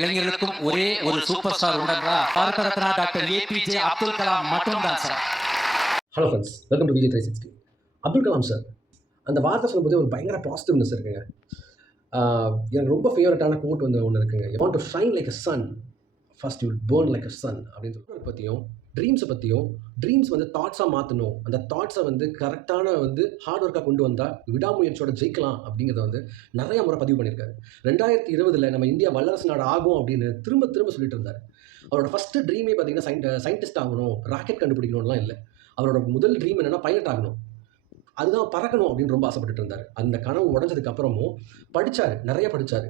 இளைஞர்களுக்கும் ஒரே ஒரு சூப்பர் ஸ்டார் உண்டா பாரத ரத்னா டாக்டர் ஏபிஜே அப்துல் கலாம் மட்டும்தான் sir. Hello friends, welcome to Vijay 360. Abdul Kalam sir அந்த வார்த்தை சொல்லும்போது ஒரு பயங்கர பாசிட்டிவ்னஸ் இருக்குங்க. எனக்கு ரொம்ப ஃபேவரட்டான கோட் வந்து ஒன்று இருக்குங்க. You want to shine like a sun, first you burn like a sun அப்படின்னு சொல்லிட்டு பற்றியும் ட்ரீம்ஸை பற்றியும் ட்ரீம்ஸ் வந்து தாட்ஸாக மாற்றணும், அந்த தாட்ஸை வந்து கரெக்டான வந்து ஹார்ட் ஒர்க்காக கொண்டு வந்தால் விடாமுயற்சியோட ஜெயிக்கலாம் அப்படிங்கிறத வந்து நிறைய முறை பதிவு பண்ணியிருக்காரு. 2020 நம்ம இந்தியா வல்லரசு நாடு ஆகும் அப்படின்னு திரும்ப திரும்ப சொல்லிட்டு இருந்தார். அவரோட ஃபஸ்ட்டு ட்ரீமே பார்த்தீங்கன்னா சயின்டிஸ்ட் ஆகணும், ராக்கெட் கண்டுபிடிக்கணும்லாம் இல்லை. அவரோட முதல் ட்ரீம் என்னென்னா பைலட் ஆகணும், அதுதான் பறக்கணும் அப்படின்னு ரொம்ப ஆசைப்பட்டுட்டு இருந்தார். அந்த கனவு உடஞ்சதுக்கு அப்புறமும் படித்தார், நிறைய படித்தார்,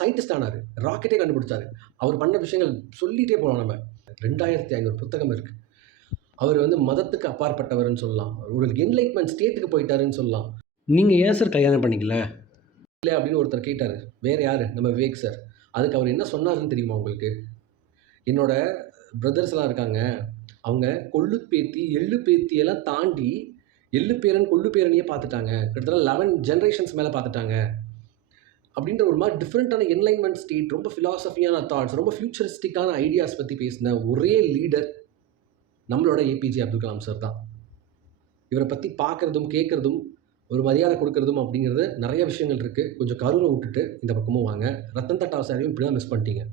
சயின்டிஸ்ட் ஆனார், ராக்கெட்டே கண்டுபிடிச்சார். அவர் பண்ண விஷயங்கள் சொல்லிகிட்டே போகலாம். நம்ம 2500 புத்தகம் இருக்குது. அவர் வந்து மதத்துக்கு அப்பாற்பட்டவர்னு சொல்லலாம், ஒரு என்லைட்மெண்ட் ஸ்டேட்டுக்கு போயிட்டாருன்னு சொல்லலாம். நீங்கள் ஏன் சார் கல்யாணம் பண்ணிக்கல இல்லை அப்படின்னு ஒருத்தர் கேட்டார். வேறு யார்? நம்ம விவேக் சார். அதுக்கு அவர் என்ன சொன்னாருன்னு தெரியுமா உங்களுக்கு? என்னோட பிரதர்ஸ்லாம் இருக்காங்க, அவங்க கொள்ளு பேத்தி எள்ளு பேத்தியெல்லாம் தாண்டி எள்ளு பேரன் கொள்ளு பேரனையே பார்த்துட்டாங்க, கிட்டத்தட்ட 11 ஜென்ரேஷன்ஸ் மேலே பார்த்துட்டாங்க அப்படின்ற ஒரு மாதிரி டிஃப்ரெண்ட்டான என்லைன்மெண்ட் ஸ்டேட், ரொம்ப ஃபிலாசபியான தாட்ஸ், ரொம்ப ஃபியூச்சரிஸ்டிக்கான ஐடியாஸ் பற்றி பேசின ஒரே லீடர் நம்மளோட ஏபிஜே அப்துல் கலாம் சார் தான். இவரை பற்றி பார்க்குறதும் கேட்குறதும் ஒரு மரியாதை கொடுக்கறதும் அப்படிங்கிறது நிறைய விஷயங்கள் இருக்குது. கொஞ்சம் கரூரை விட்டுட்டு இந்த பக்கமும் வாங்க. ரத்தன் டாட்டா சாரையும் இப்படி தான் மிஸ் பண்ணிட்டீங்க.